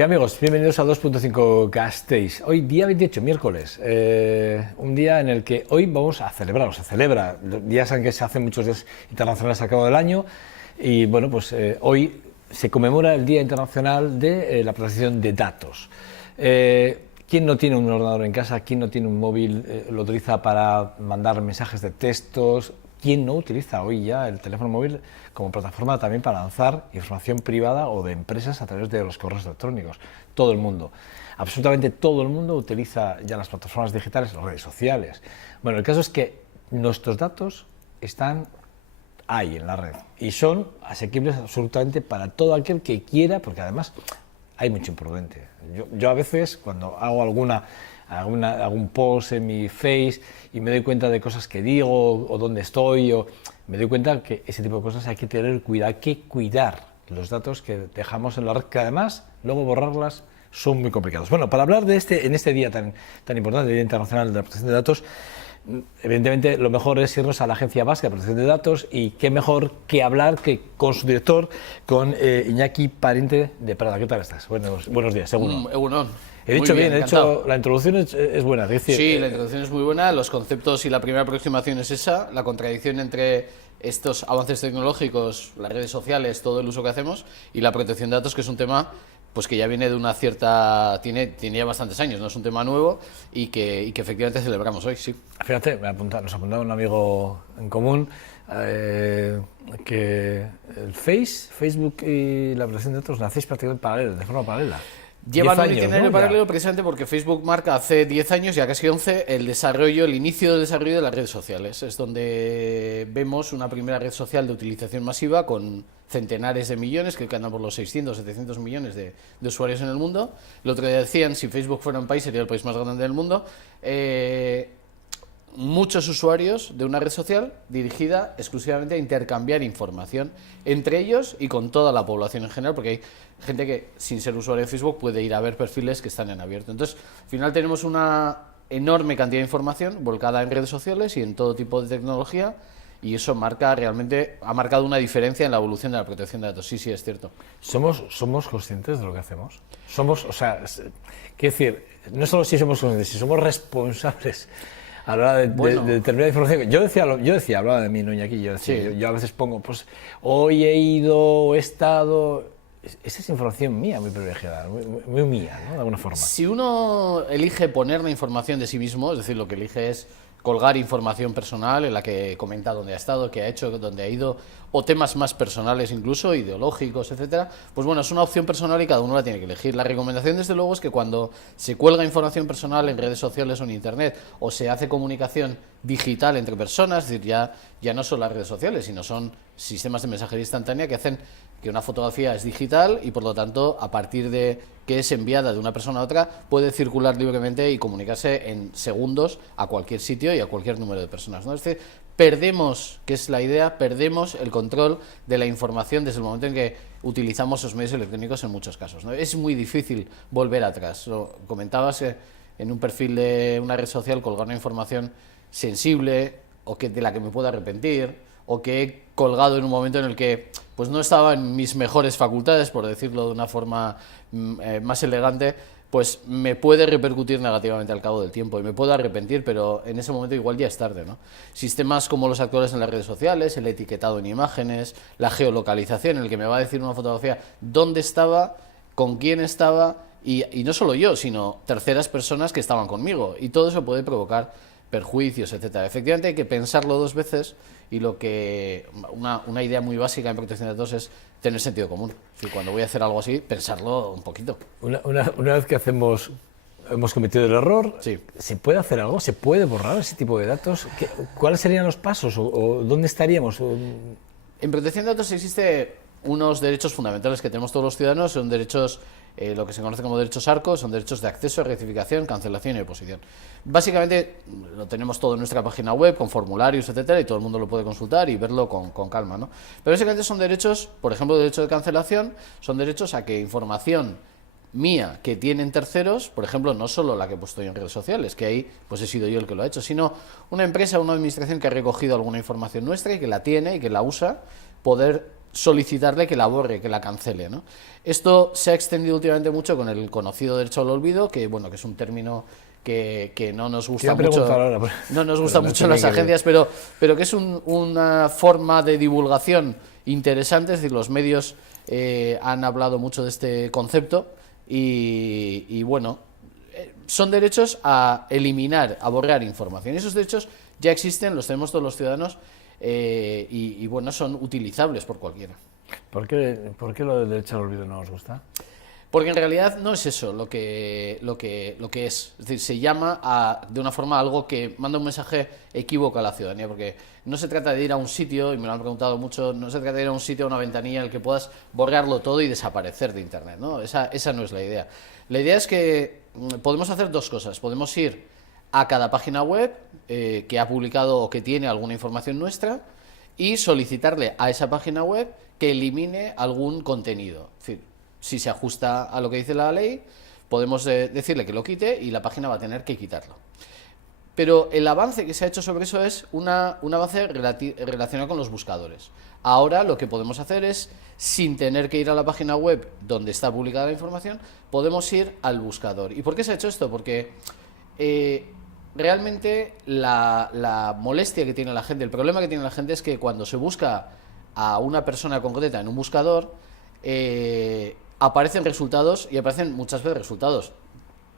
¿Qué amigos? Bienvenidos a 2.5 Gasteiz. Hoy día 28, miércoles, un día en el que hoy vamos a celebrar, o se celebra, ya saben que se hacen muchos días internacionales al cabo del año y bueno, pues hoy se conmemora el Día Internacional de la Protección de Datos. ¿Quién no tiene un ordenador en casa? ¿Quién no tiene un móvil? ¿Lo utiliza para mandar mensajes de textos? ¿Quién no utiliza hoy ya el teléfono móvil como plataforma también para lanzar información privada o de empresas a través de los correos electrónicos? Todo el mundo, absolutamente todo el mundo utiliza ya las plataformas digitales, las redes sociales. Bueno, el caso es que nuestros datos están ahí en la red y son asequibles absolutamente para todo aquel que quiera, porque además hay mucho imprudente. Yo a veces cuando hago algún post en mi Face y me doy cuenta de cosas que digo o dónde estoy, o me doy cuenta que ese tipo de cosas hay que tener cuidado, hay que cuidar los datos que dejamos en la red, que además luego borrarlas son muy complicados. Bueno, para hablar de en este día tan importante, el Día Internacional de la Protección de Datos, evidentemente lo mejor es irnos a la Agencia Vasca de Protección de Datos y qué mejor que hablar que con su director, con Iñaki Pariente de Prada. ¿Qué tal estás? Buenos días, seguro. Egunon. He dicho bien, he hecho, la introducción es buena. Es decir, sí, la introducción es muy buena, los conceptos y la primera aproximación es esa, la contradicción entre estos avances tecnológicos, las redes sociales, todo el uso que hacemos, y la protección de datos, que es un tema pues que ya viene de una cierta... tiene ya bastantes años, no es un tema nuevo y que efectivamente celebramos hoy, sí. Fíjate, nos apuntaba un amigo en común que el Facebook y la protección de datos nacéis prácticamente paralelos, de forma paralela. Llevan un itinerario paralelo precisamente porque Facebook marca hace 10 años, ya casi 11, el inicio del desarrollo de las redes sociales. Es donde vemos una primera red social de utilización masiva con centenares de millones, que andan por los 600, 700 millones de usuarios en el mundo. El otro día decían, si Facebook fuera un país, sería el país más grande del mundo. Muchos usuarios de una red social dirigida exclusivamente a intercambiar información entre ellos y con toda la población en general, porque hay gente que sin ser usuario de Facebook puede ir a ver perfiles que están en abierto. Entonces, al final tenemos una enorme cantidad de información volcada en redes sociales y en todo tipo de tecnología, y eso ha marcado una diferencia en la evolución de la protección de datos. Sí, es cierto. ¿Somos conscientes de lo que hacemos? Quiero decir, no solo si somos conscientes, si somos responsables a la hora de determinada información. Yo decía, hablaba de mí, no Iñaki, yo a veces pongo, pues, hoy he estado... Esa es información mía, muy privilegiada, muy mía, ¿no? De alguna forma. Si uno elige poner la información de sí mismo, es decir, lo que elige es colgar información personal en la que comenta dónde ha estado, qué ha hecho, dónde ha ido, o temas más personales incluso, ideológicos, etcétera, pues bueno, es una opción personal y cada uno la tiene que elegir. La recomendación, desde luego, es que cuando se cuelga información personal en redes sociales o en internet, o se hace comunicación digital entre personas, es decir, ya no son las redes sociales, sino son sistemas de mensajería instantánea que hacen que una fotografía es digital y, por lo tanto, a partir de que es enviada de una persona a otra, puede circular libremente y comunicarse en segundos a cualquier sitio y a cualquier número de personas, ¿no? Es decir, perdemos el control de la información desde el momento en que utilizamos los medios electrónicos en muchos casos, ¿no? Es muy difícil volver atrás. Comentabas en un perfil de una red social colgar una información sensible o de la que me pueda arrepentir, o que he colgado en un momento en el que pues no estaba en mis mejores facultades, por decirlo de una forma más elegante, pues me puede repercutir negativamente al cabo del tiempo y me puedo arrepentir, pero en ese momento igual ya es tarde, ¿no? Sistemas como los actuales en las redes sociales, el etiquetado en imágenes, la geolocalización, en el que me va a decir una fotografía dónde estaba, con quién estaba, y no solo yo, sino terceras personas que estaban conmigo, y todo eso puede provocar perjuicios, etcétera. Efectivamente hay que pensarlo dos veces, y una idea muy básica en protección de datos es tener sentido común. Si cuando voy a hacer algo así, pensarlo un poquito. Una vez que hemos cometido el error, sí. ¿Se puede hacer algo? ¿Se puede borrar ese tipo de datos? ¿Cuáles serían los pasos o dónde estaríamos? En protección de datos existe unos derechos fundamentales que tenemos todos los ciudadanos, son derechos, lo que se conoce como derechos ARCO, son derechos de acceso, rectificación, cancelación y oposición. Básicamente lo tenemos todo en nuestra página web, con formularios, etcétera, y todo el mundo lo puede consultar y verlo con calma, ¿no? Pero básicamente son derechos, por ejemplo, el derecho de cancelación, son derechos a que información mía que tienen terceros, por ejemplo, no solo la que he puesto yo en redes sociales, que ahí pues he sido yo el que lo ha hecho, sino una empresa o una administración que ha recogido alguna información nuestra y que la tiene y que la usa, poder solicitarle que la borre, que la cancele, ¿no? Esto se ha extendido últimamente mucho con el conocido derecho al olvido, que bueno, que es un término que no nos gusta mucho, no nos gusta mucho en las agencias, pero que es una forma de divulgación interesante. Es decir, los medios han hablado mucho de este concepto y bueno, son derechos a eliminar, a borrar información. Y esos derechos ya existen, los tenemos todos los ciudadanos y bueno, son utilizables por cualquiera. ¿Por qué lo del derecho al olvido no os gusta? Porque en realidad no es eso lo que es. Es decir, se llama de una forma algo que manda un mensaje equívoco a la ciudadanía, porque no se trata de ir a un sitio, y me lo han preguntado mucho, no se trata de ir a un sitio, a una ventanilla en el que puedas borrarlo todo y desaparecer de Internet, ¿no? Esa no es la idea. La idea es que podemos hacer dos cosas. Podemos ir a cada página web que ha publicado o que tiene alguna información nuestra y solicitarle a esa página web que elimine algún contenido. Es decir, si se ajusta a lo que dice la ley, podemos decirle que lo quite y la página va a tener que quitarlo. Pero el avance que se ha hecho sobre eso es un avance relacionado con los buscadores. Ahora lo que podemos hacer es, sin tener que ir a la página web donde está publicada la información, podemos ir al buscador. ¿Y por qué se ha hecho esto? Porque realmente la molestia que tiene la gente, el problema que tiene la gente es que cuando se busca a una persona concreta en un buscador, aparecen resultados, y aparecen muchas veces resultados,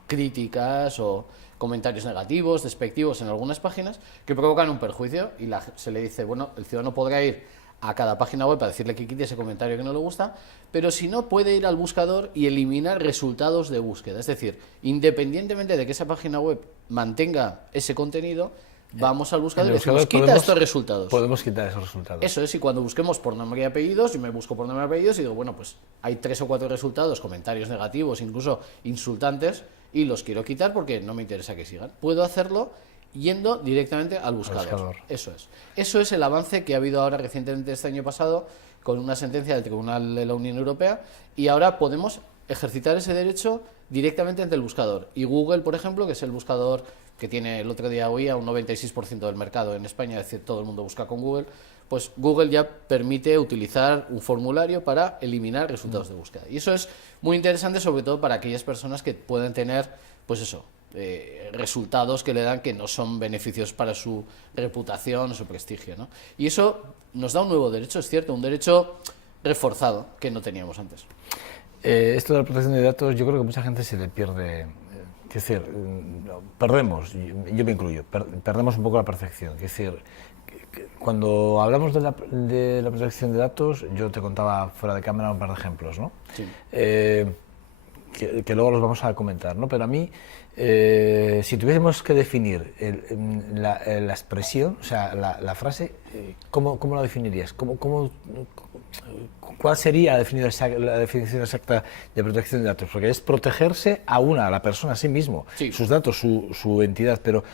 críticas o comentarios negativos, despectivos en algunas páginas, que provocan un perjuicio, y se le dice, bueno, el ciudadano podrá ir a cada página web para decirle que quite ese comentario que no le gusta, pero si no, puede ir al buscador y eliminar resultados de búsqueda. Es decir, independientemente de que esa página web mantenga ese contenido, vamos al buscador y decimos, quita estos resultados. Podemos quitar esos resultados. Eso es, y cuando busquemos por nombre y apellidos, yo me busco por nombre y apellidos y digo, bueno, pues hay 3 o 4 resultados, comentarios negativos, incluso insultantes, y los quiero quitar porque no me interesa que sigan. Puedo hacerlo yendo directamente al buscador. Eso es el avance que ha habido ahora recientemente este año pasado con una sentencia del Tribunal de la Unión Europea, y ahora podemos ejercitar ese derecho directamente ante el buscador. Y Google, por ejemplo, que es el buscador que tiene, el otro día oía, un 96% del mercado en España, es decir, todo el mundo busca con Google, pues Google ya permite utilizar un formulario para eliminar resultados de búsqueda. Y eso es muy interesante, sobre todo para aquellas personas que pueden tener, pues eso, resultados que le dan que no son beneficios para su reputación, su prestigio, ¿no? Y eso nos da un nuevo derecho, es cierto, un derecho reforzado que no teníamos antes. Esto de la protección de datos, yo creo que mucha gente se le pierde. Es decir, perdemos, yo me incluyo, perdemos un poco la percepción. Es decir, cuando hablamos de la protección de datos, yo te contaba fuera de cámara un par de ejemplos, ¿no? Sí. Que luego los vamos a comentar, ¿no? Pero a mí, si tuviésemos que definir la expresión, o sea, la frase, ¿cómo la definirías? ¿Cuál sería la definición exacta de protección de datos? Porque es protegerse a la persona a sí mismo, sí, sus datos, su entidad, pero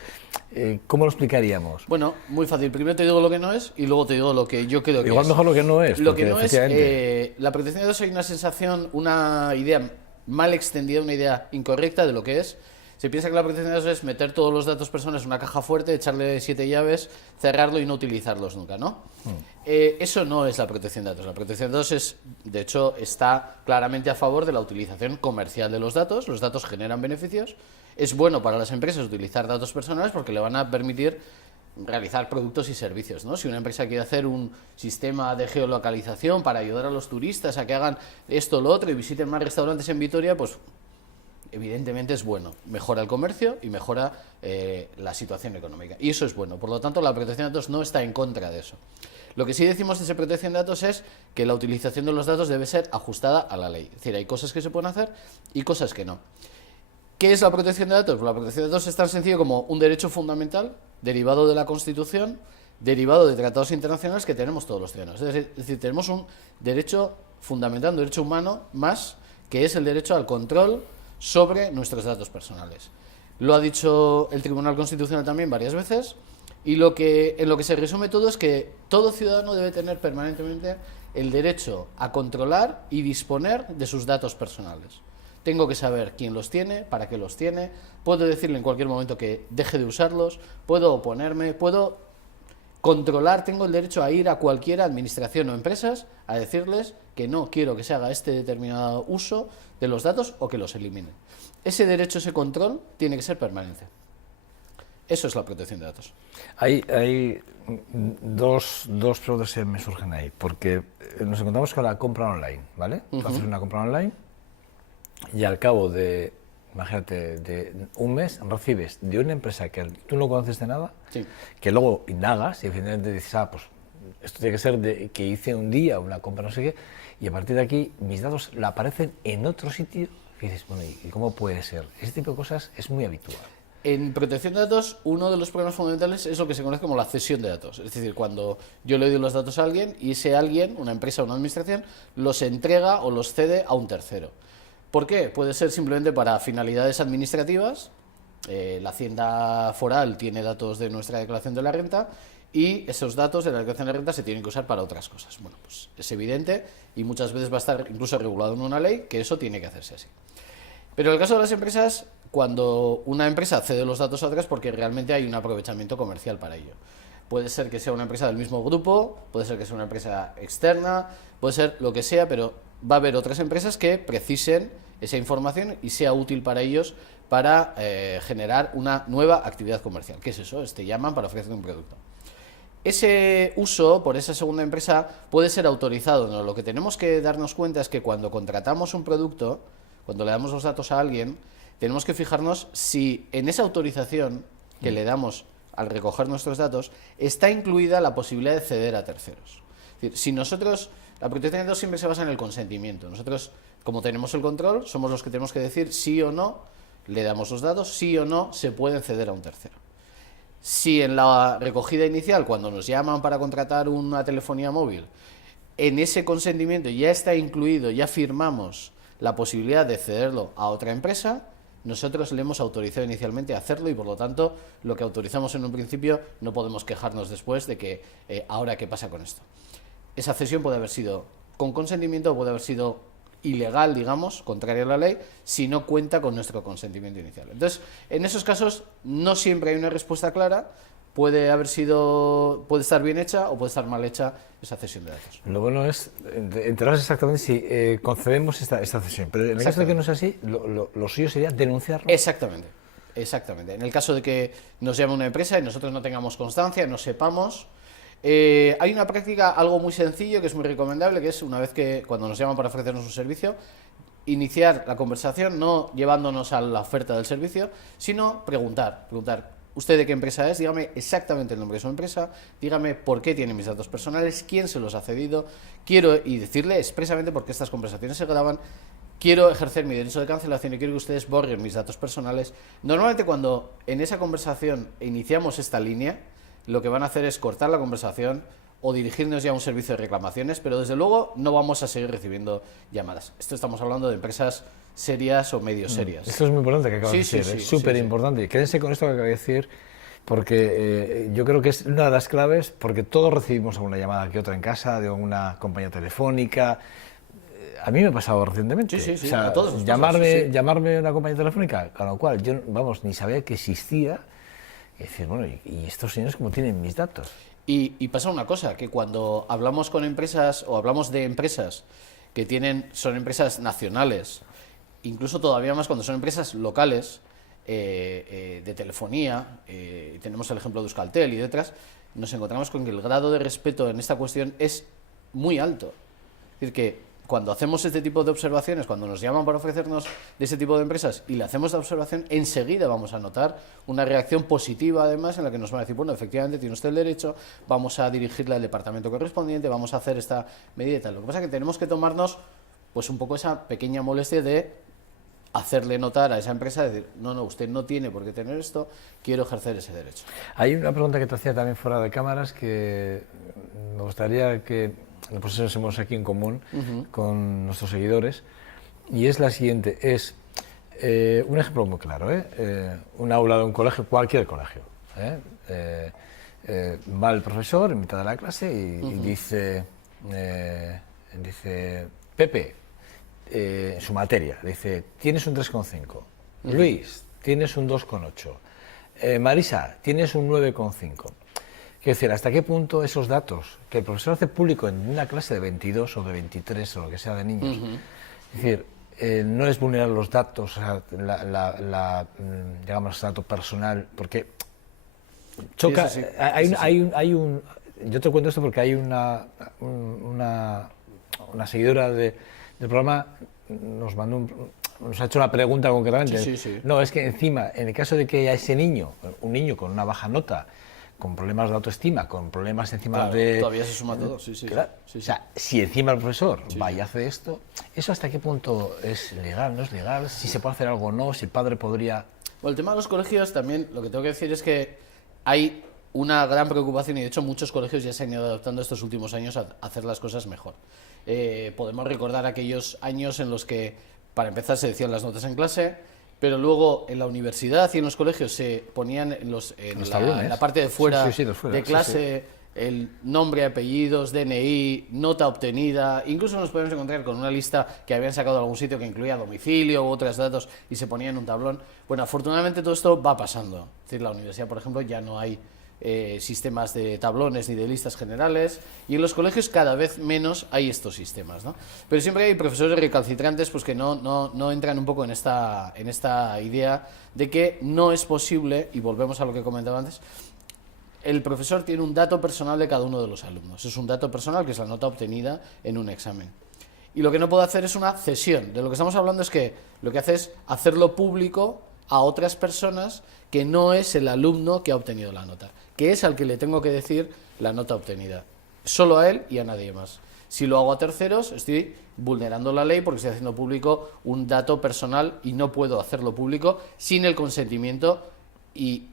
¿cómo lo explicaríamos? Bueno, muy fácil. Primero te digo lo que no es y luego te digo lo que yo creo que Igual es. Mejor lo que no es. Lo que no es, la protección de datos hay una sensación, una idea mal extendida, una idea incorrecta de lo que es. Se piensa que la protección de datos es meter todos los datos personales en una caja fuerte, echarle 7 llaves, cerrarlo y no utilizarlos nunca, ¿no? Eso no es la protección de datos. La protección de datos de hecho, está claramente a favor de la utilización comercial de los datos. Los datos generan beneficios. Es bueno para las empresas utilizar datos personales porque le van a permitir realizar productos y servicios, ¿no? Si una empresa quiere hacer un sistema de geolocalización para ayudar a los turistas a que hagan esto o lo otro y visiten más restaurantes en Vitoria, pues evidentemente es bueno, mejora el comercio y mejora la situación económica, y eso es bueno. Por lo tanto, la protección de datos no está en contra de eso. Lo que sí decimos de esa protección de datos es que la utilización de los datos debe ser ajustada a la ley. Es decir, hay cosas que se pueden hacer y cosas que no. ¿Qué es la protección de datos? Pues la protección de datos es tan sencillo como un derecho fundamental derivado de la Constitución, derivado de tratados internacionales que tenemos todos los ciudadanos. Es decir, tenemos un derecho fundamental, un derecho humano más, que es el derecho al control sobre nuestros datos personales. Lo ha dicho el Tribunal Constitucional también varias veces, y en lo que se resume todo es que todo ciudadano debe tener permanentemente el derecho a controlar y disponer de sus datos personales. Tengo que saber quién los tiene, para qué los tiene, puedo decirle en cualquier momento que deje de usarlos, puedo oponerme, puedo controlar, tengo el derecho a ir a cualquier administración o empresas a decirles que no quiero que se haga este determinado uso de los datos o que los eliminen. Ese derecho, ese control, tiene que ser permanente. Eso es la protección de datos. Hay dos preguntas que me surgen ahí, porque nos encontramos con la compra online, ¿vale? Tú haces una compra online y al cabo de, imagínate, de un mes recibes de una empresa que tú no conoces de nada, Sí. que luego indagas y evidentemente dices, pues esto tiene que ser de que hice un día una compra no sé qué, y a partir de aquí mis datos aparecen en otro sitio y dices, bueno, ¿y cómo puede ser? Ese tipo de cosas es muy habitual. En protección de datos, uno de los problemas fundamentales es lo que se conoce como la cesión de datos. Es decir, cuando yo le doy los datos a alguien y ese alguien, una empresa o una administración, los entrega o los cede a un tercero. ¿Por qué? Puede ser simplemente para finalidades administrativas. La Hacienda Foral tiene datos de nuestra declaración de la renta y esos datos de la declaración de la renta se tienen que usar para otras cosas. Bueno, pues es evidente y muchas veces va a estar incluso regulado en una ley que eso tiene que hacerse así. Pero en el caso de las empresas, cuando una empresa cede los datos a otras, porque realmente hay un aprovechamiento comercial para ello. Puede ser que sea una empresa del mismo grupo, puede ser que sea una empresa externa, puede ser lo que sea, pero va a haber otras empresas que precisen esa información y sea útil para ellos para generar una nueva actividad comercial. ¿Qué es eso? Te llaman para ofrecer un producto. Ese uso por esa segunda empresa puede ser autorizado, ¿no? Lo que tenemos que darnos cuenta es que cuando contratamos un producto, cuando le damos los datos a alguien, tenemos que fijarnos si en esa autorización que le damos al recoger nuestros datos está incluida la posibilidad de ceder a terceros. Es decir, si nosotros, la protección de datos siempre se basa en el consentimiento. Nosotros, como tenemos el control, somos los que tenemos que decir sí o no, le damos los datos, sí o no se pueden ceder a un tercero. Si en la recogida inicial, cuando nos llaman para contratar una telefonía móvil, en ese consentimiento ya está incluido, ya firmamos la posibilidad de cederlo a otra empresa, nosotros le hemos autorizado inicialmente a hacerlo y por lo tanto lo que autorizamos en un principio no podemos quejarnos después de que ahora qué pasa con esto. Esa cesión puede haber sido con consentimiento o puede haber sido ilegal, digamos, contraria a la ley, si no cuenta con nuestro consentimiento inicial. Entonces, en esos casos no siempre hay una respuesta clara. Puede estar bien hecha o puede estar mal hecha esa cesión de datos. Lo bueno es enterarse exactamente si concedemos esta cesión. Pero en el caso de que no sea así, lo suyo sería denunciarlo. Exactamente. En el caso de que nos llame una empresa y nosotros no tengamos constancia, no sepamos, hay una práctica, algo muy sencillo que es muy recomendable, que es una vez que cuando nos llaman para ofrecernos un servicio, iniciar la conversación no llevándonos a la oferta del servicio, sino preguntar. ¿Usted de qué empresa es? Dígame exactamente el nombre de su empresa, dígame por qué tiene mis datos personales, quién se los ha cedido, y decirle expresamente por qué estas conversaciones se graban, quiero ejercer mi derecho de cancelación y quiero que ustedes borren mis datos personales. Normalmente cuando en esa conversación iniciamos esta línea, lo que van a hacer es cortar la conversación o dirigirnos ya a un servicio de reclamaciones, pero desde luego no vamos a seguir recibiendo llamadas. Esto estamos hablando de empresas serias o medio serias. Esto es muy importante que acabas de decir, es súper importante. Quédense con esto que acabo de decir, porque yo creo que es una de las claves, porque todos recibimos alguna llamada que otra en casa, de una compañía telefónica. A mí me ha pasado recientemente. Sí. O sea, a todos llamarme una compañía telefónica, con lo cual yo, ni sabía que existía, y decir, bueno, ¿y estos señores cómo tienen mis datos? Y pasa una cosa, que cuando hablamos con empresas o hablamos de empresas que son empresas nacionales, incluso todavía más cuando son empresas locales de telefonía, tenemos el ejemplo de Euskaltel y de otras, nos encontramos con que el grado de respeto en esta cuestión es muy alto. Es decir, que cuando hacemos este tipo de observaciones, cuando nos llaman para ofrecernos de este tipo de empresas y le hacemos la observación, enseguida vamos a notar una reacción positiva, además, en la que nos van a decir, bueno, efectivamente tiene usted el derecho, vamos a dirigirle al departamento correspondiente, vamos a hacer esta medida y tal. Lo que pasa es que tenemos que tomarnos pues un poco esa pequeña molestia de hacerle notar a esa empresa, decir, no, usted no tiene por qué tener esto, quiero ejercer ese derecho. Hay una pregunta que te hacía también fuera de cámaras que me gustaría que pues somos aquí en común con nuestros seguidores, y es la siguiente, es un ejemplo muy claro, un aula de un colegio, cualquier colegio, va el profesor en mitad de la clase y dice, Pepe, su materia, dice, tienes un 3,5, Luis, tienes un 2,8, Marisa, tienes un 9,5. Quiero decir, ¿hasta qué punto esos datos que el profesor hace público en una clase de 22 o de 23 o lo que sea de niños, es decir, no es vulnerar los datos, o sea, digamos, el dato personal, porque choca, Sí, yo te cuento esto porque hay una seguidora del programa, nos ha hecho una pregunta concretamente. Sí. No, es que encima, en el caso de que haya ese niño, un niño con una baja nota, con problemas de autoestima, con problemas encima Claro, de... todavía se suma todo, Claro, o sea, si encima el profesor va y hace esto, ¿eso hasta qué punto es legal, no es legal? Si se puede hacer algo o no, si el padre podría... Bueno, el tema de los colegios también, lo que tengo que decir es que hay una gran preocupación y de hecho muchos colegios ya se han ido adaptando estos últimos años a hacer las cosas mejor. Podemos recordar aquellos años en los que, para empezar, se decían las notas en clase, pero luego en la universidad y en los colegios se ponían en la parte de fuera, de clase el nombre, apellidos, DNI, nota obtenida. Incluso nos podemos encontrar con una lista que habían sacado de algún sitio que incluía domicilio u otros datos y se ponía en un tablón. Bueno, afortunadamente todo esto va pasando. Es decir, la universidad, por ejemplo, ya no hay sistemas de tablones ni de listas generales, y en los colegios cada vez menos hay estos sistemas, ¿no? Pero siempre hay profesores recalcitrantes pues que no entran un poco en esta idea de que no es posible, y volvemos a lo que comentaba antes, el profesor tiene un dato personal de cada uno de los alumnos. Es un dato personal que es la nota obtenida en un examen. Y lo que no puede hacer es una cesión. De lo que estamos hablando es que lo que hace es hacerlo público a otras personas que no es el alumno que ha obtenido la nota, que es al que le tengo que decir la nota obtenida. Solo a él y a nadie más. Si lo hago a terceros, estoy vulnerando la ley porque estoy haciendo público un dato personal y no puedo hacerlo público sin el consentimiento y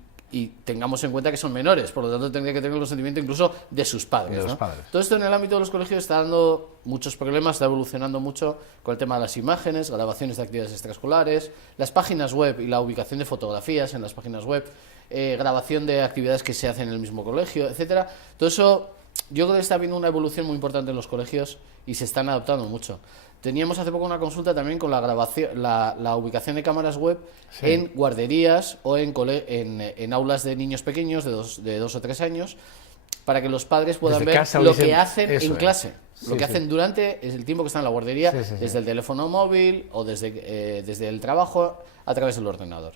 tengamos en cuenta que son menores, por lo tanto tendría que tener el consentimiento incluso de sus padres, ¿no? Todo esto en el ámbito de los colegios está dando muchos problemas, está evolucionando mucho con el tema de las imágenes, grabaciones de actividades extraescolares, las páginas web y la ubicación de fotografías en las páginas web, grabación de actividades que se hacen en el mismo colegio, etcétera. Todo eso yo creo que está habiendo una evolución muy importante en los colegios y se están adaptando mucho. Teníamos hace poco una consulta también con la grabación, la ubicación de cámaras web en guarderías o en aulas de niños pequeños de 2 o 3 años, para que los padres puedan ver lo que hacen en clase, lo que hacen durante el tiempo que están en la guardería, desde el teléfono móvil o desde el trabajo a través del ordenador.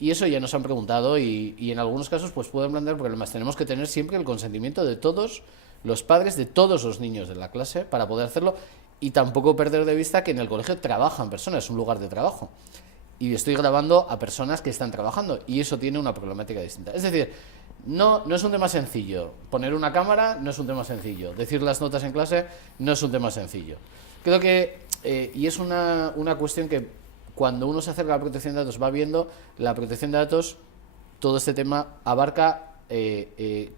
Y eso ya nos han preguntado y en algunos casos pues pueden plantear problemas. Tenemos que tener siempre el consentimiento de todos los padres de todos los niños de la clase para poder hacerlo, y tampoco perder de vista que en el colegio trabajan personas, es un lugar de trabajo. Y estoy grabando a personas que están trabajando y eso tiene una problemática distinta. Es decir, no es un tema sencillo. Poner una cámara no es un tema sencillo. Decir las notas en clase no es un tema sencillo. Creo que, y es una cuestión que cuando uno se acerca a la protección de datos va viendo, la protección de datos, todo este tema abarca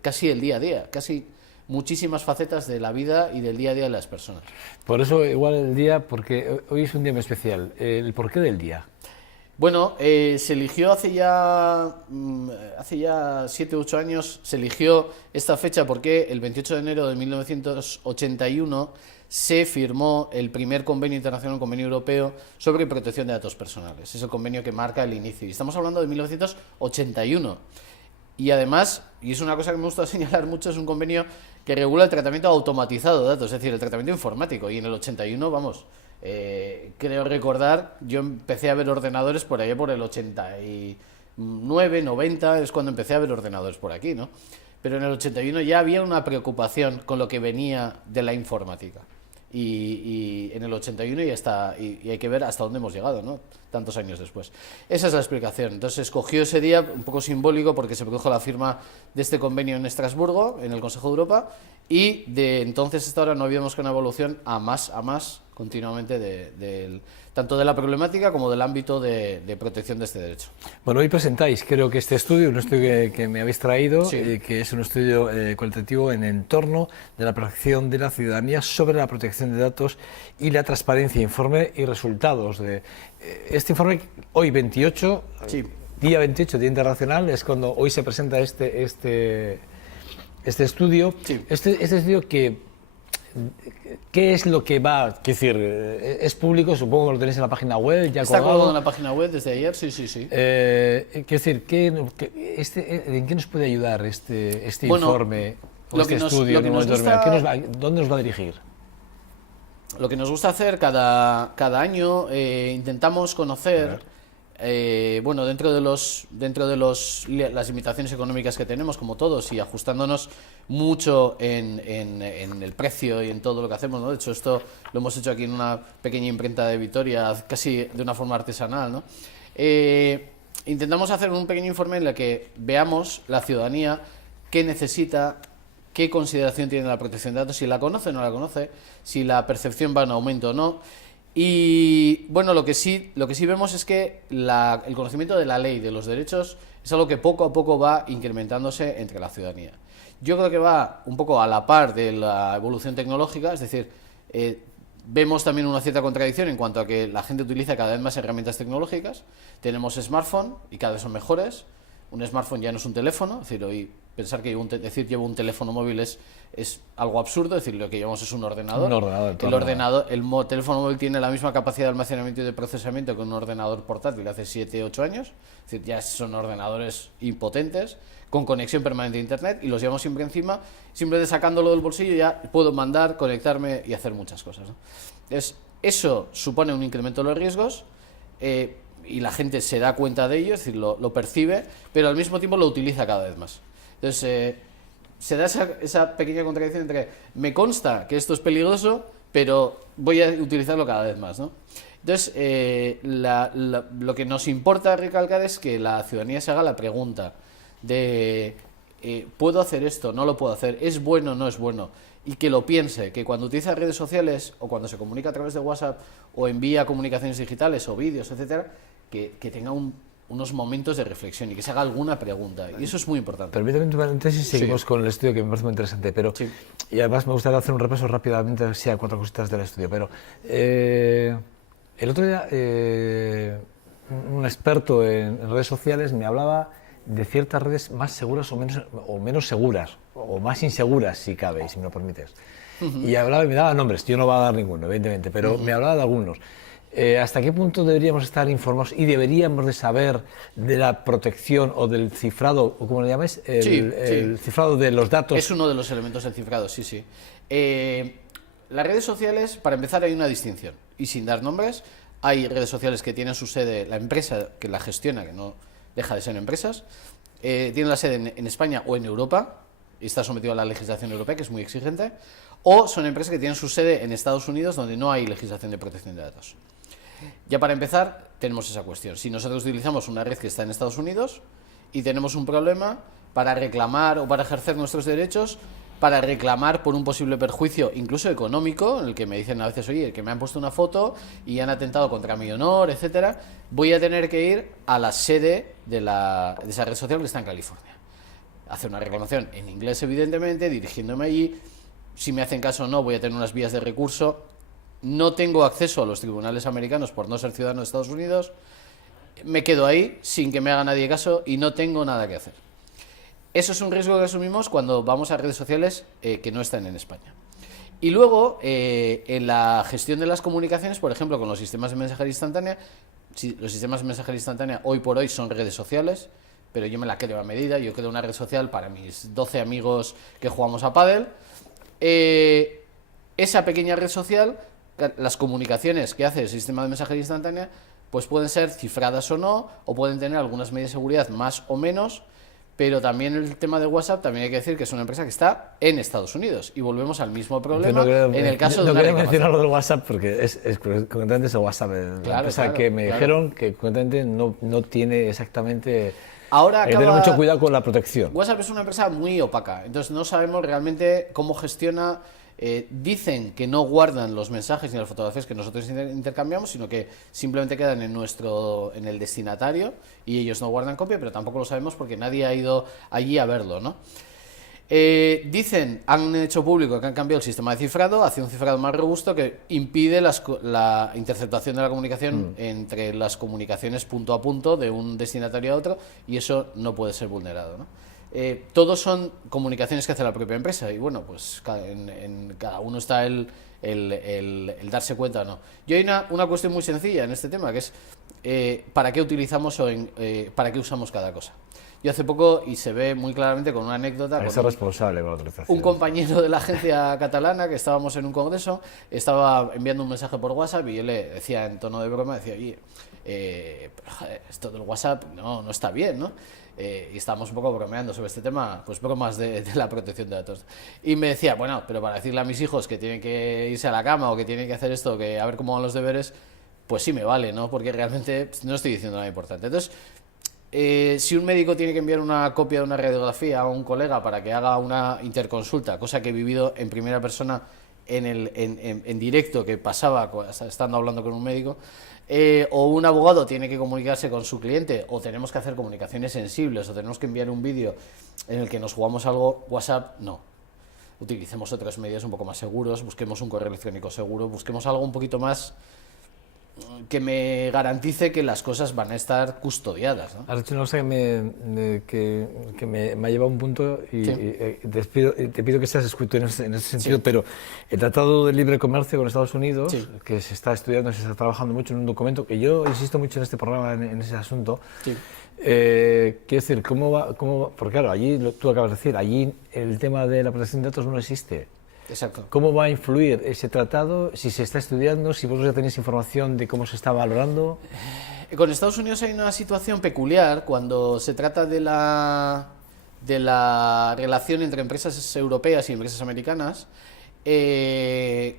casi el día a día, casi muchísimas facetas de la vida y del día a día de las personas. Por eso igual el día, porque hoy es un día muy especial. ¿El porqué del día? Bueno, se eligió hace ya 7 u 8 años, se eligió esta fecha porque el 28 de enero de 1981 se firmó el primer convenio internacional, un convenio europeo sobre protección de datos personales. Es el convenio que marca el inicio. Y estamos hablando de 1981. Y además, y es una cosa que me gusta señalar mucho, es un convenio que regula el tratamiento automatizado de datos, es decir, el tratamiento informático. Y en el 81, vamos, creo recordar, yo empecé a ver ordenadores por allá por el 89, 90, es cuando empecé a ver ordenadores por aquí, ¿no? Pero en el 81 ya había una preocupación con lo que venía de la informática. Y en el 81 ya está, y hay que ver hasta dónde hemos llegado, ¿no? Tantos años después. Esa es la explicación. Entonces escogió ese día, un poco simbólico, porque se produjo la firma de este convenio en Estrasburgo, en el Consejo de Europa, y de entonces hasta ahora no habíamos que una evolución a más, continuamente, tanto de la problemática como del ámbito de protección de este derecho. Bueno, hoy presentáis, creo que este estudio, un estudio que me habéis traído, que es un estudio cualitativo en entorno de la protección de la ciudadanía sobre la protección de datos y la transparencia, informe y resultados de este informe. Hoy 28, día 28, Día Internacional, es cuando hoy se presenta este estudio. Este estudio que ¿qué es lo que va? Quiero decir, es público, supongo que lo tenéis en la página web, ya Está colgado. colgado en la página web desde ayer, sí. Quiero decir, ¿en qué nos puede ayudar este Bueno, informe o lo este que nos- estudio? lo que en un nos momento gusta- determinado? ¿Dónde nos va a dirigir? Lo que nos gusta hacer cada año, intentamos conocer, bueno, dentro de las limitaciones económicas que tenemos, como todos, y ajustándonos mucho en el precio y en todo lo que hacemos, ¿no? De hecho, esto lo hemos hecho aquí en una pequeña imprenta de Vitoria, casi de una forma artesanal, ¿no? Intentamos hacer un pequeño informe en el que veamos la ciudadanía qué necesita, qué consideración tiene la protección de datos, si la conoce o no la conoce, si la percepción va en aumento o no. Y bueno, lo que sí vemos es que el conocimiento de la ley, de los derechos, es algo que poco a poco va incrementándose entre la ciudadanía. Yo creo que va un poco a la par de la evolución tecnológica, es decir, vemos también una cierta contradicción en cuanto a que la gente utiliza cada vez más herramientas tecnológicas. Tenemos smartphone y cada vez son mejores. Un smartphone ya no es un teléfono, es decir, hoy pensar que llevo un teléfono móvil es algo absurdo, es decir, lo que llevamos es un ordenador. Un ordenador, El teléfono móvil tiene la misma capacidad de almacenamiento y de procesamiento que un ordenador portátil hace 7, 8 años, es decir, ya son ordenadores impotentes, con conexión permanente a internet, y los llevamos siempre encima, simplemente sacándolo del bolsillo ya puedo mandar, conectarme y hacer muchas cosas, ¿no? Entonces, eso supone un incremento de los riesgos, y la gente se da cuenta de ello, es decir, lo percibe, pero al mismo tiempo lo utiliza cada vez más. Entonces, se da esa pequeña contradicción entre me consta que esto es peligroso, pero voy a utilizarlo cada vez más, ¿no? Entonces, lo que nos importa recalcar es que la ciudadanía se haga la pregunta de ¿puedo hacer esto? ¿No lo puedo hacer? ¿Es bueno o no es bueno? Y que lo piense, que cuando utiliza redes sociales o cuando se comunica a través de WhatsApp o envía comunicaciones digitales o vídeos, etcétera, que tenga unos momentos de reflexión y que se haga alguna pregunta. Y eso es muy importante. Permítame un paréntesis y seguimos Sí. con el estudio, que me parece muy interesante. Pero, Sí. y además me gustaría hacer un repaso rápidamente, así a 4 cositas del estudio. Pero el otro día un experto en redes sociales me hablaba de ciertas redes más seguras o menos seguras, o más inseguras, si cabe, si me lo permites. Y hablaba y me daba nombres, yo no voy a dar ninguno, evidentemente, pero me hablaba de algunos. ¿Hasta qué punto deberíamos estar informados y deberíamos de saber de la protección o del cifrado, o como le llamáis, el cifrado de los datos? Es uno de los elementos del cifrado, sí. Las redes sociales, para empezar, hay una distinción. Y sin dar nombres, hay redes sociales que tienen su sede, la empresa que la gestiona, que no deja de ser empresas, tiene la sede en España o en Europa, y está sometido a la legislación europea, que es muy exigente, o son empresas que tienen su sede en Estados Unidos, donde no hay legislación de protección de datos. Ya para empezar, tenemos esa cuestión. Si nosotros utilizamos una red que está en Estados Unidos y tenemos un problema para reclamar o para ejercer nuestros derechos, para reclamar por un posible perjuicio, incluso económico, en el que me dicen a veces, oye, que me han puesto una foto y han atentado contra mi honor, etcétera, voy a tener que ir a la sede de esa red social que está en California. Hacer una reclamación en inglés, evidentemente, dirigiéndome allí. Si me hacen caso o no, voy a tener unas vías de recurso. No tengo acceso a los tribunales americanos por no ser ciudadano de Estados Unidos. Me quedo ahí sin que me haga nadie caso y no tengo nada que hacer. Eso es un riesgo que asumimos cuando vamos a redes sociales que no están en España. Y luego, en la gestión de las comunicaciones, por ejemplo, con los sistemas de mensajería instantánea, los sistemas de mensajería instantánea hoy por hoy son redes sociales, pero yo me la creo a medida. Yo creo una red social para mis 12 amigos que jugamos a pádel. Esa pequeña red social, las comunicaciones que hace el sistema de mensajería instantánea, pues pueden ser cifradas o no, o pueden tener algunas medidas de seguridad más o menos, pero también el tema de WhatsApp, también hay que decir que es una empresa que está en Estados Unidos, y volvemos al mismo problema en el caso de una No quería reclamación. mencionar lo del WhatsApp porque concretamente es el WhatsApp, la empresa que me dijeron que concretamente no tiene exactamente... Ahora hay que tener mucho cuidado con la protección. WhatsApp es una empresa muy opaca, entonces no sabemos realmente cómo gestiona. Dicen que no guardan los mensajes ni las fotografías que nosotros intercambiamos, sino que simplemente quedan en el destinatario y ellos no guardan copia, pero tampoco lo sabemos porque nadie ha ido allí a verlo, ¿no? Han hecho público que han cambiado el sistema de cifrado hacia un cifrado más robusto que impide la interceptación de la comunicación entre las comunicaciones punto a punto de un destinatario a otro, y eso no puede ser vulnerado, ¿no? todos son comunicaciones que hace la propia empresa y bueno, pues en cada uno está el darse cuenta o no. Yo hay una cuestión muy sencilla en este tema, que es ¿para qué utilizamos para qué usamos cada cosa? Yo hace poco, y se ve muy claramente con una anécdota, Es responsable con la utilización. Un compañero de la agencia catalana, que estábamos en un congreso, estaba enviando un mensaje por WhatsApp y yo le decía en tono de broma, decía, oye, joder, esto del WhatsApp no está bien, ¿no? Y estábamos un poco bromeando sobre este tema, pues bromas de la protección de datos. Y me decía, bueno, pero para decirle a mis hijos que tienen que irse a la cama o que tienen que hacer esto, que a ver cómo van los deberes, pues sí me vale, ¿no? Porque realmente no estoy diciendo nada importante. Entonces, si un médico tiene que enviar una copia de una radiografía a un colega para que haga una interconsulta, cosa que he vivido en primera persona en directo, que pasaba estando hablando con un médico, o un abogado tiene que comunicarse con su cliente, o tenemos que hacer comunicaciones sensibles, o tenemos que enviar un vídeo en el que nos jugamos algo, WhatsApp, no. Utilicemos otros medios un poco más seguros, busquemos un correo electrónico seguro, busquemos algo un poquito más que me garantice que las cosas van a estar custodiadas, ¿no? Has hecho una cosa que me ha llevado a un punto y, Sí. te pido que seas escuto en ese sentido, Sí. pero el Tratado de Libre Comercio con Estados Unidos, Sí. que se está estudiando, se está trabajando mucho en un documento, que yo insisto mucho en este programa en ese asunto, Sí. quiero decir, ¿cómo va? Porque claro, allí, tú acabas de decir, allí el tema de la protección de datos no existe. Exacto. ¿Cómo va a influir ese tratado? Si se está estudiando, si vosotros ya tenéis información de cómo se está valorando. Con Estados Unidos hay una situación peculiar cuando se trata de la relación entre empresas europeas y empresas americanas. En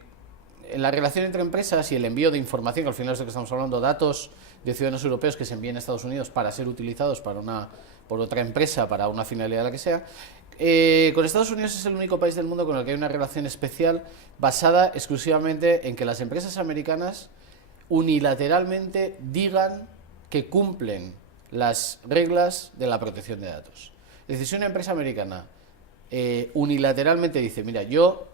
la relación entre empresas y el envío de información, que al final es lo que estamos hablando, datos de ciudadanos europeos que se envíen a Estados Unidos para ser utilizados por otra empresa, para una finalidad la que sea. Con Estados Unidos es el único país del mundo con el que hay una relación especial basada exclusivamente en que las empresas americanas unilateralmente digan que cumplen las reglas de la protección de datos. Es decir, si una empresa americana unilateralmente dice, mira, yo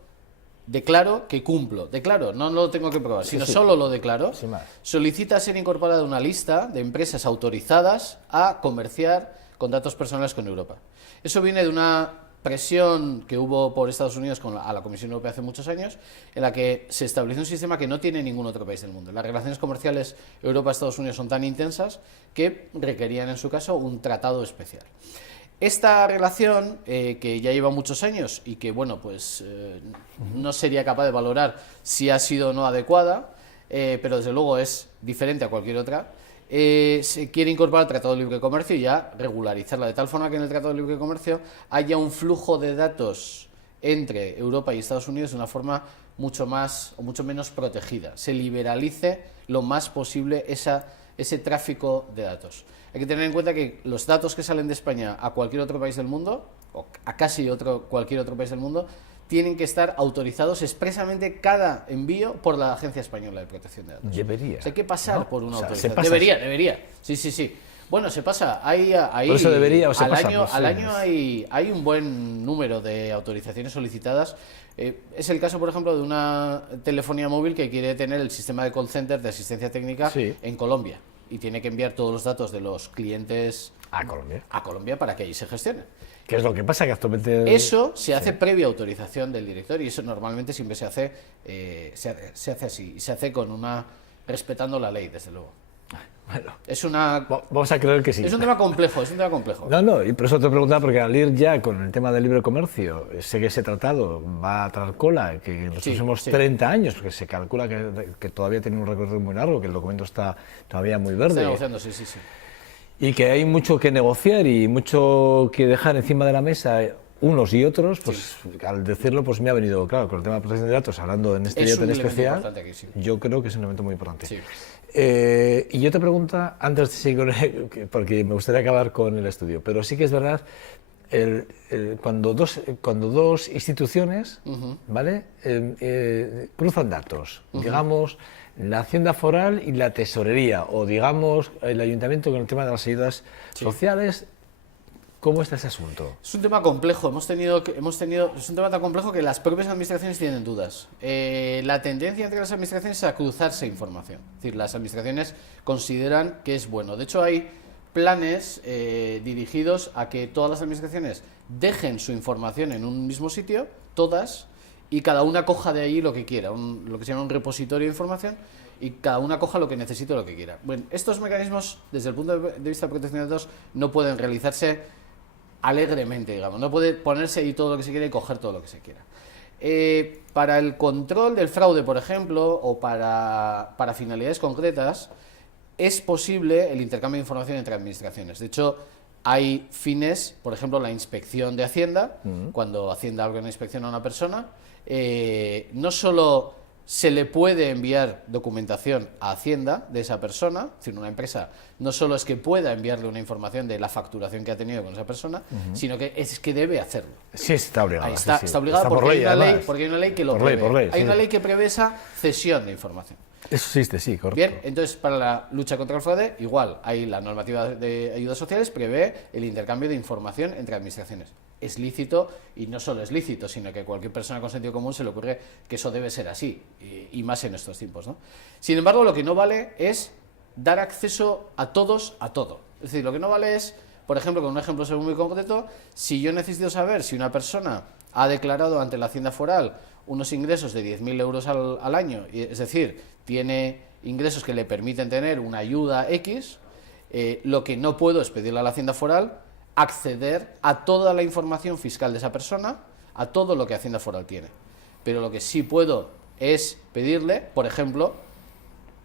declaro que cumplo, no lo tengo que probar, sino solo lo declaro, Sin más. solicita ser incorporada a una lista de empresas autorizadas a comerciar con datos personales con Europa. Eso viene de una presión que hubo por Estados Unidos a la Comisión Europea hace muchos años, en la que se estableció un sistema que no tiene ningún otro país del mundo. Las relaciones comerciales Europa-Estados Unidos son tan intensas que requerían, en su caso, un tratado especial. Esta relación, que ya lleva muchos años y que, bueno, pues no sería capaz de valorar si ha sido o no adecuada, pero desde luego es diferente a cualquier otra, se quiere incorporar al Tratado de Libre Comercio y ya regularizarla, de tal forma que en el Tratado de Libre Comercio haya un flujo de datos entre Europa y Estados Unidos de una forma mucho menos protegida. Se liberalice lo más posible ese tráfico de datos. Hay que tener en cuenta que los datos que salen de España a cualquier otro país del mundo, o a cualquier otro país del mundo, tienen que estar autorizados expresamente cada envío por la Agencia Española de Protección de Datos. Debería. O sea, hay que pasar ¿no? por una O sea, autorización. se pasa. Debería. Sí. Bueno, se pasa. Hay Por eso debería o se al pasa, año, pues, al sí. año hay un buen número de autorizaciones solicitadas. Es el caso, por ejemplo, de una telefonía móvil que quiere tener el sistema de call center de asistencia técnica Sí. en Colombia y tiene que enviar todos los datos de los clientes A Colombia. a Colombia para que allí se gestione. ¿Qué es lo que pasa? Que actualmente... Eso se hace previa autorización del director y eso normalmente siempre se hace así. Y se hace respetando la ley, desde luego. Bueno, Es una... vamos a creer que sí. Es un tema complejo. No, y por eso te preguntaba, porque al ir ya con el tema del libre comercio, sé que ese tratado va a traer cola, que en los Sí, próximos sí. 30 años, porque se calcula que todavía tiene un recorrido muy largo, que el documento está todavía muy Está verde, negociando, sí. y que hay mucho que negociar y mucho que dejar encima de la mesa unos y otros, pues al decirlo, pues me ha venido, claro, con el tema de protección de datos, hablando en este Es día un tan elemento especial, importante aquí, sí. yo creo que es un elemento muy importante. Sí. Y yo te pregunto, antes de seguir, porque me gustaría acabar con el estudio, pero sí que es verdad, cuando dos instituciones, ¿vale? Cruzan datos, digamos, la Hacienda Foral y la Tesorería, o digamos, el Ayuntamiento con el tema de las ayudas sociales, ¿cómo está ese asunto? Es un tema complejo. Es un tema tan complejo que las propias administraciones tienen dudas. La tendencia entre las administraciones es a cruzarse información. Es decir, las administraciones consideran que es bueno. De hecho, hay planes dirigidos a que todas las administraciones dejen su información en un mismo sitio, todas, y cada una coja de ahí lo que quiera, lo que se llama un repositorio de información, y cada una coja lo que necesite o lo que quiera. Bueno, estos mecanismos, desde el punto de vista de protección de datos, no pueden realizarse alegremente, digamos, no puede ponerse ahí todo lo que se quiera y coger todo lo que se quiera. Para el control del fraude, por ejemplo, o para finalidades concretas, es posible el intercambio de información entre administraciones. De hecho, hay fines, por ejemplo, la inspección de Hacienda, cuando Hacienda hace una inspección a una persona, no solo se le puede enviar documentación a Hacienda de esa persona, es decir, una empresa no solo es que pueda enviarle una información de la facturación que ha tenido con esa persona, sino que es que debe hacerlo. Sí, está obligado. Ahí está, sí. está obligado está porque, por ley, porque hay una ley que lo por prevé. ley, Hay sí. una ley que prevé esa cesión de información. Eso existe, sí, correcto. Bien, entonces para la lucha contra el fraude, igual, hay la normativa de ayudas sociales, prevé el intercambio de información entre administraciones. Es lícito, y no solo es lícito, sino que cualquier persona con sentido común se le ocurre que eso debe ser así, y más en estos tiempos, ¿no? Sin embargo, lo que no vale es dar acceso a todos a todo. Es decir, lo que no vale es, por ejemplo, con un ejemplo muy concreto, si yo necesito saber si una persona ha declarado ante la Hacienda Foral unos ingresos de 10.000 euros al año, es decir, tiene ingresos que le permiten tener una ayuda X, lo que no puedo es pedirle a la Hacienda Foral acceder a toda la información fiscal de esa persona, a todo lo que Hacienda Foral tiene. Pero lo que sí puedo es pedirle, por ejemplo,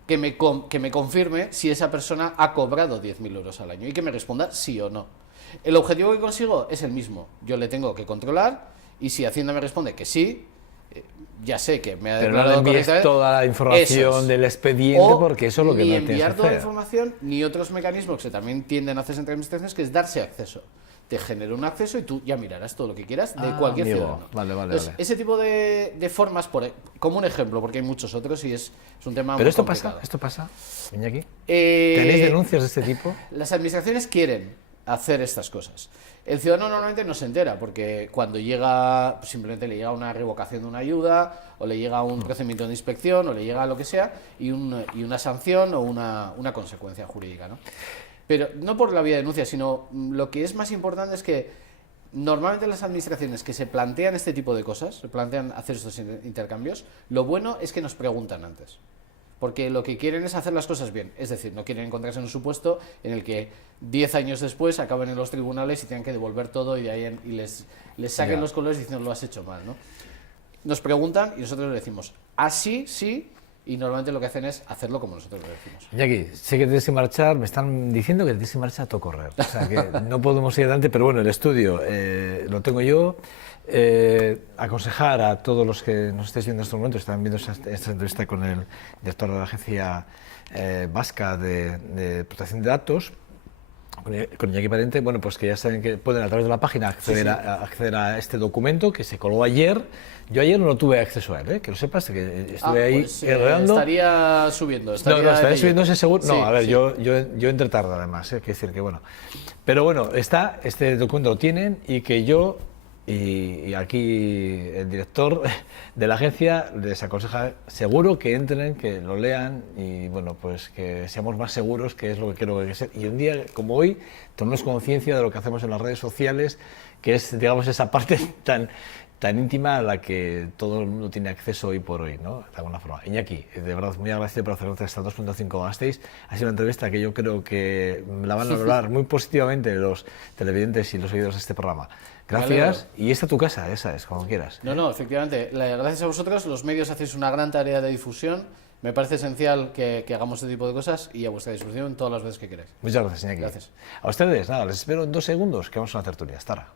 que me confirme si esa persona ha cobrado 10.000 euros al año y que me responda sí o no. El objetivo que consigo es el mismo. Yo le tengo que controlar y si Hacienda me responde que sí, ya sé que me ha Pero declarado no le envíes correctamente. toda la información del expediente, porque eso es lo que ni no tienes que enviar toda la hacer. información, ni otros mecanismos que también tienden a hacerse entre administraciones, que es darse acceso. Te genera un acceso y tú ya mirarás todo lo que quieras de cualquier amigo. ciudadano. Vale, Entonces, ese tipo de formas, como un ejemplo, porque hay muchos otros y es un tema ¿Pero muy esto complicado. pasa? ¿Esto pasa, Iñaki? Eh, ¿Tenéis denuncias de este tipo? Las administraciones quieren hacer estas cosas. El ciudadano normalmente no se entera, porque cuando llega, pues simplemente le llega una revocación de una ayuda, o le llega un procedimiento de inspección, o le llega lo que sea, y una sanción o una consecuencia jurídica, ¿no? Pero no por la vía de denuncia, sino lo que es más importante es que normalmente las administraciones que se plantean este tipo de cosas, se plantean hacer estos intercambios, lo bueno es que nos preguntan antes. Porque lo que quieren es hacer las cosas bien. Es decir, no quieren encontrarse en un supuesto en el que 10 años después acaben en los tribunales y tengan que devolver todo y les saquen los colores diciendo lo has hecho mal, ¿no? Nos preguntan y nosotros les decimos así, sí, y normalmente lo que hacen es hacerlo como nosotros lo decimos. Iñaki, sé que tienes que marchar, me están diciendo que tienes que marchar a todo correr. O sea, que no podemos ir adelante, pero bueno, el estudio lo tengo yo. Aconsejar a todos los que nos estéis viendo en estos momentos, están viendo esta entrevista con el director de la Agencia Vasca de Protección de Datos, con Iñaki Parente, bueno, pues que ya saben que pueden a través de la página acceder a este documento que se colgó ayer. Yo ayer no tuve acceso a él, que lo sepas, que estuve ahí pues, errando. Estaría subiendo. Estaría subiendo ese seguro. Sí, No, a ver, sí. yo entré tarde además, quiero decir que bueno. Pero bueno, este documento lo tienen y que yo y aquí el director de la agencia les aconseja seguro que entren, que lo lean y bueno, pues que seamos más seguros, que es lo que creo que hay que ser. Y un día como hoy tomemos conciencia de lo que hacemos en las redes sociales, que es, digamos, esa parte tan íntima a la que todo el mundo tiene acceso hoy por hoy, ¿no? De alguna forma. Iñaki, de verdad, muy agradecido por hacer esta 2.5 Gasteiz. Ha sido una entrevista que yo creo que la van a valorar muy positivamente los televidentes y los seguidores de este programa. Gracias. Y esta es tu casa, esa es, como quieras. No, efectivamente. Gracias a vosotros, los medios hacéis una gran tarea de difusión. Me parece esencial que hagamos este tipo de cosas y a vuestra disposición todas las veces que queráis. Muchas gracias, Iñaki. Gracias. A ustedes, nada, les espero en 2 segundos que vamos a una tertulia. Hasta ahora.